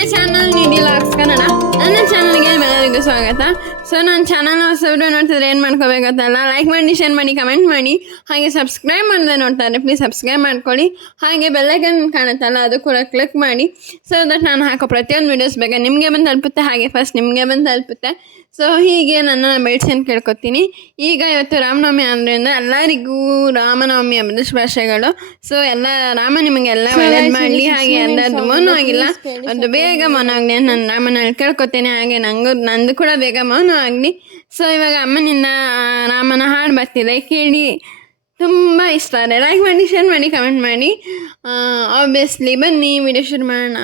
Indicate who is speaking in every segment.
Speaker 1: ಮೈ channel Nidhi ಲಾಕ್ಸ್ ಕನ್ನಡ ನನ್ನ ಚಾನಲ್ಗೆ ಎಲ್ಲರಿಗೂ ಸ್ವಾಗತ ಸೊ ನನ್ನ ಚಾನಲ್ನ ಹೊಸಬ್ರು ನೋಡ್ತಿದ್ರೆ ಏನು ಮಾಡ್ಕೋಬೇಕು ಗೊತ್ತಲ್ಲ? ಲೈಕ್ ಮಾಡಿ ಶೇರ್ ಮಾಡಿ ಕಮೆಂಟ್ ಮಾಡಿ. ಹಾಗೆ ಸಬ್ಸ್ಕ್ರೈಬ್ ಮಾಡಿದೆ ನೋಡ್ತಾರೆ ಪ್ಲೀಸ್ ಸಬ್ಸ್ಕ್ರೈಬ್ ಮಾಡ್ಕೊಳ್ಳಿ. ಹಾಗೆ ಬೆಲ್ಲೈಕನ್ ಕಾಣುತ್ತಲ್ಲ ಅದು ಕೂಡ ಕ್ಲಿಕ್ ಮಾಡಿ. ಸೊ ದಟ್ ನಾನು ಹಾಕೋ ಪ್ರತಿಯೊಂದು ವೀಡಿಯೋಸ್ ಬೇಗ ನಿಮಗೆ ಬಂದು ತಲುಪುತ್ತೆ. ಹಾಗೆ ಫಸ್ಟ್ ನಿಮಗೆ ಬಂದು ತಲುಪುತ್ತೆ. ಸೊ ಹೀಗೆ ನನ್ನ ಮೆಡಿಸಿನ್ ಕೇಳ್ಕೊತೀನಿ. ಈಗ ಇವತ್ತು ರಾಮನವಮಿ ಆದ್ದರಿಂದ ಎಲ್ಲರಿಗೂ ರಾಮನವಮಿ ಹಬ್ಬದ ಶುಭಾಶಯಗಳು. ಸೊ ಎಲ್ಲ ರಾಮ ನಿಮಗೆಲ್ಲ ಒಳ್ಳೇದು ಮಾಡಲಿ. ಹಾಗೆ ಎಲ್ಲರದ್ದು ಮೌನ ಆಗಿಲ್ಲ ಅದು ಬೇಗ ಮೌನ ಆಗಲಿ ಅಂತ ನಾನು ರಾಮನಲ್ಲಿ ಕೇಳ್ಕೊತೇನೆ. ಹಾಗೆ ನಂಗೂ ನಂದು ಕೂಡ ಬೇಗ ಮೌನ ಆಗಲಿ. ಸೊ ಇವಾಗ ಅಮ್ಮನಿಂದ ರಾಮನ ಹಾಡು ಬರ್ತಿದೆ. ಕೇಳಿ. ತುಂಬ ಇಷ್ಟ ಇದೆ ಲೈಕ್ ಮಾಡಿ ಶೇರ್ ಮಾಡಿ ಕಮೆಂಟ್ ಮಾಡಿ. ಆಬ್ವಿಯಸ್ಲಿ ಬನ್ನಿ ವಿಡಿಯೋ ಶುರು ಮಾಡೋಣ.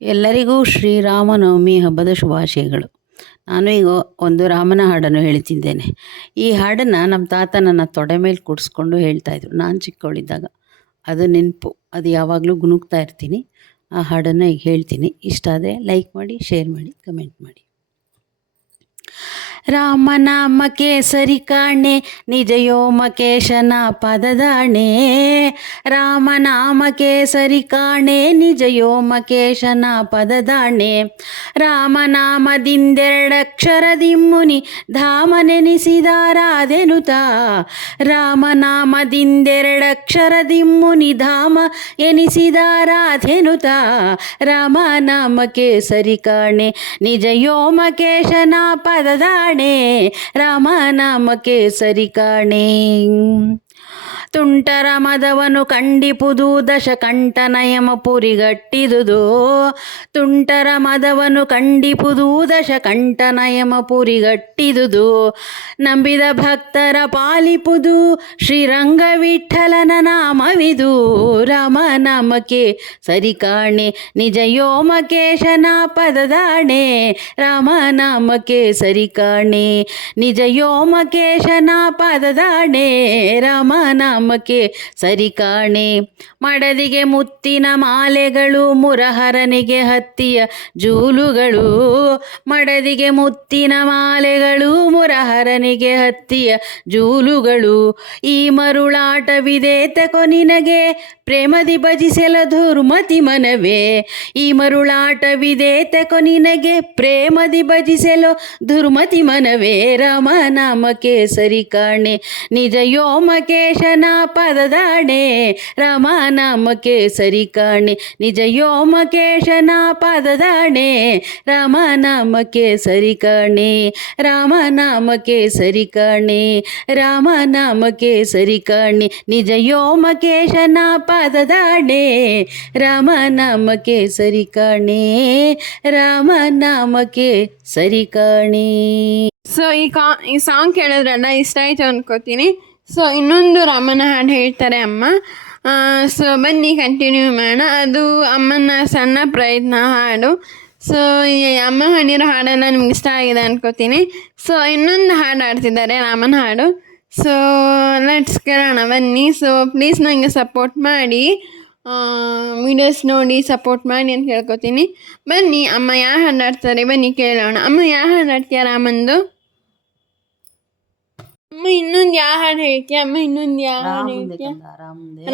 Speaker 2: ಎಲ್ಲರಿಗೂ ಶ್ರೀರಾಮನವಮಿ ಹಬ್ಬದ ಶುಭಾಶಯಗಳು. ನಾನು ಈಗ ಒಂದು ರಾಮನ ಹಾಡನ್ನು ಹೇಳ್ತಿದ್ದೇನೆ. ಈ ಹಾಡನ್ನು ನಮ್ಮ ತಾತ ನನ್ನ ತೊಡೆ ಮೇಲೆ ಕೂಡಿಸ್ಕೊಂಡು ಹೇಳ್ತಾಯಿದ್ರು ನಾನು ಚಿಕ್ಕವಳಿದ್ದಾಗ. ಅದು ನೆನಪು. ಅದು ಯಾವಾಗಲೂ ಗುನುಗ್ತಾ ಇರ್ತೀನಿ. ಆ ಹಾಡನ್ನು ಈಗ ಹೇಳ್ತೀನಿ. ಇಷ್ಟ ಆದರೆ ಲೈಕ್ ಮಾಡಿ ಶೇರ್ ಮಾಡಿ ಕಮೆಂಟ್ ಮಾಡಿ. ರಾಮನಾಮಕ್ಕೆ ಕೇಸರಿ ಕಾಣೆ, ನಿಜ ಯೋಮಕೇಶನ ಪದದಾಣೆ. ರಾಮನಾಮ ಕೇಸರಿ ಕಾಣೆ, ನಿಜ ಯೋಮಕೇಶನ ಪದದಾಣೆ. ರಾಮನಾಮದಿಂದೆರಡಕ್ಷರದಿಮ್ಮುನಿ ದಿಂದೆರಡಕ್ಷರ ರಾಮನಾಮದಿಂದೆರಡಕ್ಷರದಿಮ್ಮುನಿ ಧಾಮ ಎನಿಸಿದಾರಾಧೆನುತ ರಾಮನಾಮ ಕೇಸರಿ ಕಾಣೆ, ನಿಜ ಯೋಮಕೇಶನ ಪದದಾಣೆ. ರಾಮನಾಮಕ್ಕೆ ಸರಿ ಕಾಣೆ. ತುಂಟರ ಮದವನು ಕಂಡಿಪುದು ದಶಕಂಟನಯಮ ಪುರಿಗಟ್ಟಿದುದು. ತುಂಟರ ಮದವನು ಕಂಡಿಪುದು ದಶಕಂಟನಯಮ ಪುರಿಗಟ್ಟಿದುದು. ನಂಬಿದ ಭಕ್ತರ ಪಾಲಿಪುದು ಶ್ರೀರಂಗ ವಿಠಲನ ನಾಮವಿದು. ರಾಮನಾಮಕ್ಕೆ ಸರಿ ಕಾಣೆ ನಿಜ ಯೋಮಕೇಶನ ಪದದಾಣೆ. ನಮಕೆ ಸರಿ ಕಾಣೆ ನಿಜ ಯೋಮಕೇಶನ ಪದದಾಣೆ. ರಾಮನಾಮಕ್ಕೆ ಸರಿ ಕಾಣೆ. ಮಡದಿಗೆ ಮುತ್ತಿನ ಮಾಲೆಗಳು, ಮುರಹರನಿಗೆ ಹತ್ತಿಯ ಜೂಲುಗಳು. ಮಡದಿಗೆ ಮುತ್ತಿನ ಮಾಲೆಗಳು, ಮುರಹರನಿಗೆ ಹತ್ತಿಯ ಜೂಲುಗಳು. ಈ ಮರುಳಾಟವಿದೆ ತಕೊ ನಿನಗೆ, ಪ್ರೇಮದಿ ಭಜಿಸಲ ಧುರ್ಮತಿ ಮನವೇ. ಈ ಮರುಳಾಟವಿದೆ ತಕೊ ನಿನಗೆ, ಪ್ರೇಮದಿ ಭಜಿಸಲು ದುರ್ಮತಿ ಮನವೇ. ರಾಮನಾಮಕ್ಕೆ ಸರಿ ಕಾಣೆ. ನಿಜ ಯೋಮಕೇಶನ ಪದದಾಣೆ ರಾಮನಾಮಕ್ಕೆ ಸರಿ ಕಾಣೆ ನಿಜ ಯೋಮಕೇಶನ ಪದದಾಣೆ ರಾಮನಾಮಕ್ಕೆ ಸರಿ ಕಾಣೆ ರಾಮನಾಮಕ್ಕೆ ಸರಿ ಕಾಣೆ ರಾಮನಾಮಕ್ಕೆ ಸರಿ ಕಾಣೆ ನಿಜ ಯೋಮಕೇಶನ ಪದದಾಣೆ ರಾಮನಾಮಕ್ಕೆ ಸರಿ ಕಾಣೆ ರಾಮನಾಮಕ್ಕೆ ಸರಿ ಕಾಣೆ
Speaker 1: ಸೊ ಈ ಕಾ, ಈ ಸಾಂಗ್ ಕೇಳಿದ್ರಲ್ಲ ಇಷ್ಟ ಆಯ್ತು ಅನ್ಕೋತೀನಿ. ಸೊ ಇನ್ನೊಂದು ರಾಮನ ಹಾಡು ಹೇಳ್ತಾರೆ ಅಮ್ಮ. ಸೊ ಬನ್ನಿ ಕಂಟಿನ್ಯೂ ಮಾಡೋಣ. ಅದು ಅಮ್ಮನ ಸಣ್ಣ ಪ್ರಯತ್ನ ಹಾಡು. ಸೊ ಈ ಅಮ್ಮ ಹಾಡಿರೋ ಹಾಡೆಲ್ಲ ನಿಮ್ಗೆ ಇಷ್ಟ ಆಗಿದೆ ಅನ್ಕೋತೀನಿ. ಸೊ ಇನ್ನೊಂದು ಹಾಡು ಹಾಡ್ತಿದ್ದಾರೆ ರಾಮನ ಹಾಡು. ಸೊ ಲೆಟ್ಸ್ ಕೇಳೋಣ, ಬನ್ನಿ. ಸೊ ಪ್ಲೀಸ್ ನನಗೆ ಸಪೋರ್ಟ್ ಮಾಡಿ. ವಿಡಿಯೋಸ್ ನೋಡಿ ಸಪೋರ್ಟ್ ಮಾಡಿ ಅಂತ ಕೇಳ್ಕೊತೀನಿ ಬನ್ನಿ, ಅಮ್ಮ ಯಾವ ಹಾಡು ಹಾಡ್ತಾರೆ, ಬನ್ನಿ ಕೇಳೋಣ. ಅಮ್ಮ, ಯಾವ ಹಾಡು ಹಾಡ್ತೀಯ ರಾಮಂದು? ಅಮ್ಮ ಇನ್ನೊಂದು ಯಾವ ಹಾಡು ಹೇಳ್ತೀಯ? ಅಮ್ಮ ಇನ್ನೊಂದ್ ಯಾವ ಹಾಡು ಹೇಳ್ತೀಯ?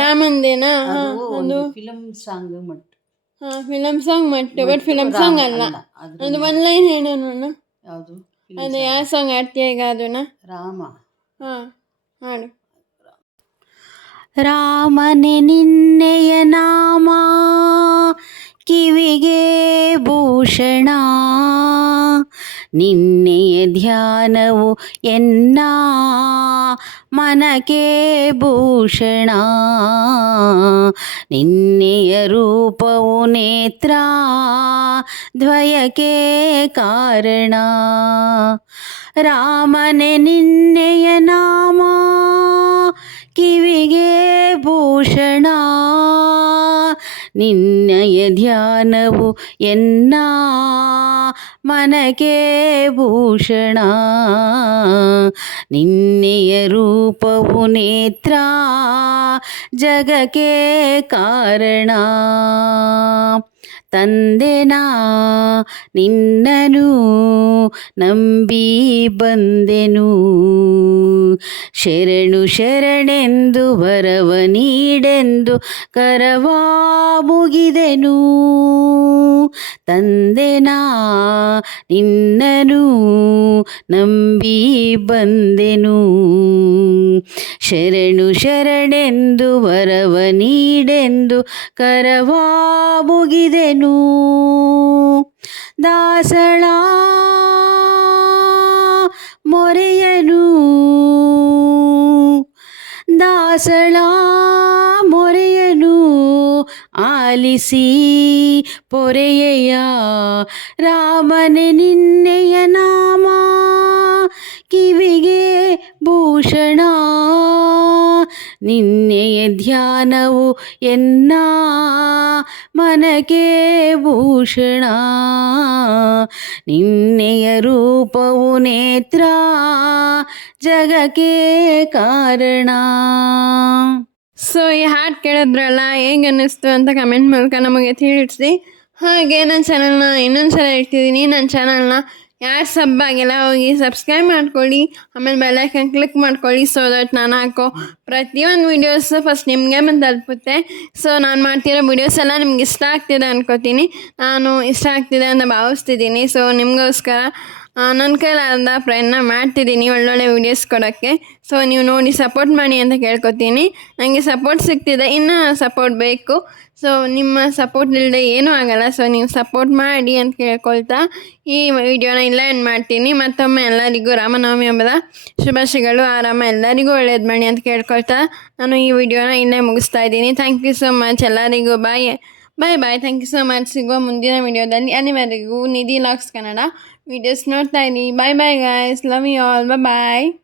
Speaker 1: ರಾಮಂದೇನಾ ಹಾ ಅದು
Speaker 2: ಫಿಲಂ ಸಾಂಗ್ ಮಟ್
Speaker 1: ಹಾ ಫಿಲಂ ಸಾಂಗ್ ಮಟ್ ಬಟ್ ಫಿಲಂ ಸಾಂಗ್ ಅಲ್ಲ. ಅದು ಒಂದ್ ಲೈನ್ ಹೇಳೋಣ
Speaker 2: ಯಾವುದು?
Speaker 1: ಅದು ಯಾವ ಸಾಂಗ್ ಹಾಡ್ತೀಯ ಈಗ ಅದನ್ನ?
Speaker 2: ರಾಮ.
Speaker 1: ಹಾ ಹಾಡು.
Speaker 2: ರಾಮನೆ ನಿನ್ನೆಯ ನಾಮ ಕಿವಿಗೆ ಭೂಷಣ. ನಿನ್ನೆಯ ಧ್ಯಾನವು ಎನ್ನ? ಮನಕ್ಕೆ ಭೂಷಣ. ನಿನ್ನೆಯ ರೂಪವು ನೇತ್ರ. ದ್ವಯಕ್ಕೆ ಕಾರಣ. ರಾಮನೆ ನಿನ್ನೆಯ ನಾಮ. ಕಿವಿಗೆ ಭೂಷಣ. ನಿನ್ನಯ ಧ್ಯಾನವು ಎನ್ನ? ಮನಕ್ಕೆ ಭೂಷಣ. ನಿನ್ನೆಯ ರೂಪವು ನೇತ್ರ, ಜಗಕ್ಕೆ ಕಾರಣ. ತಂದೆನಾ ನಿನ್ನನು ನಂಬಿ ಬಂದೆನು. ಶರಣು ಶರಣೆಂದು ಬರವ ನೀಡೆಂದು ಕರವಾ ಮುಗಿದೆನು. ತಂದೆನಾ? ನಿನ್ನನು ನಂಬಿ ಬಂದೆನು. ಶರಣು ಶರಣೆಂದು ವರವ ನೀಡೆಂದು ಕರವಾ ಮುಗಿದೆನು. ದಾಸಳ ಮೊರೆಯನು. ದಾಸಳ ಆಲಿಸಿ, ಪೊರೆಯೆಯ ರಾಮನೆ ನಿನ್ನೆಯ ನಾಮ, ಕಿವಿಗೆ ಭೂಷಣ. ನಿನ್ನೆಯ ಧ್ಯಾನವು ಎನ್ನ ಮನಕೆ ಭೂಷಣ. ನಿನ್ನೆಯ ರೂಪವು ನೇತ್ರ, ಜಗಕ್ಕೆ ಕಾರಣ.
Speaker 1: ಸೊ ಈ ಹಾಡು ಕೇಳಿದ್ರಲ್ಲ, ಹೇಗೆ ಅನ್ನಿಸ್ತು ಅಂತ ಕಮೆಂಟ್ ಮೂಲಕ ನಮಗೆ ತಿಳಿಸಿ ಹಾಗೆ ನನ್ನ ಚಾನಲ್ನ ಇನ್ನೊಂದು ಸಲ ಹೇಳ್ತಿದ್ದೀನಿ ನನ್ನ ಚಾನಲ್ನ ಯಾರು ಸಬ್ ಆಗಿಲ್ಲ, ಹೋಗಿ ಸಬ್ಸ್ಕ್ರೈಬ್ ಮಾಡ್ಕೊಳ್ಳಿ. ಆಮೇಲೆ ಬೆಲ್ಲೈಕನ್ ಕ್ಲಿಕ್ ಮಾಡ್ಕೊಳ್ಳಿ ಸೊ ದಟ್ ನಾನು ಹಾಕೋ ಪ್ರತಿಯೊಂದು ವೀಡಿಯೋಸ್ ಫಸ್ಟ್ ನಿಮಗೆ ಬಂದು ತಲುಪುತ್ತೆ. ಸೊ ನಾನು ಮಾಡ್ತಿರೋ ವೀಡಿಯೋಸ್ ಎಲ್ಲ ನಿಮ್ಗೆ ಇಷ್ಟ ಆಗ್ತಿದೆ ಅನ್ಕೋತೀನಿ. ನಾನು ಇಷ್ಟ ಆಗ್ತಿದೆ ಅಂತ ಭಾವಿಸ್ತಿದ್ದೀನಿ ಸೊ ನಿಮಗೋಸ್ಕರ ನನ್ನ ಕೈಲಾದ ಪ್ರಯತ್ನ ಮಾಡ್ತಿದ್ದೀನಿ ಒಳ್ಳೊಳ್ಳೆ ವೀಡಿಯೋಸ್ ಕೊಡೋಕ್ಕೆ. ಸೊ ನೀವು ನೋಡಿ ಸಪೋರ್ಟ್ ಮಾಡಿ ಅಂತ ಕೇಳ್ಕೊತೀನಿ. ನನಗೆ ಸಪೋರ್ಟ್ ಸಿಗ್ತಿದೆ, ಇನ್ನೂ ಸಪೋರ್ಟ್ ಬೇಕು. ಸೊ ನಿಮ್ಮ ಸಪೋರ್ಟ್ ಇಲ್ಲದೆ ಏನೂ ಆಗಲ್ಲ. ಸೊ ನೀವು ಸಪೋರ್ಟ್ ಮಾಡಿ ಅಂತ ಕೇಳ್ಕೊಳ್ತಾ ಈ ವಿಡಿಯೋನ ಇಲ್ಲ ಎಂಡ್ ಮಾಡ್ತೀನಿ. ಮತ್ತೊಮ್ಮೆ ಎಲ್ಲರಿಗೂ ರಾಮನವಮಿ ಹಬ್ಬದ ಶುಭಾಶಯಗಳು. ಆರಾಮ, ಎಲ್ಲರಿಗೂ ಒಳ್ಳೇದು ಮಾಡಿ ಅಂತ ಕೇಳ್ಕೊಳ್ತಾ ನಾನು ಈ ವಿಡಿಯೋನ ಇಲ್ಲೇ ಮುಗಿಸ್ತಾ ಇದ್ದೀನಿ. ಥ್ಯಾಂಕ್ ಯು ಸೊ ಮಚ್ ಎಲ್ಲರಿಗೂ. Bye bye bye thank you so much ಸಿಗುವ ಮುಂದಿನ ವಿಡಿಯೋದಲ್ಲಿ ಅಲ್ಲಿವರೆಗೂ Nidhi LOX Kannada We just not tiny. Bye bye, guys. Love you all. Bye bye.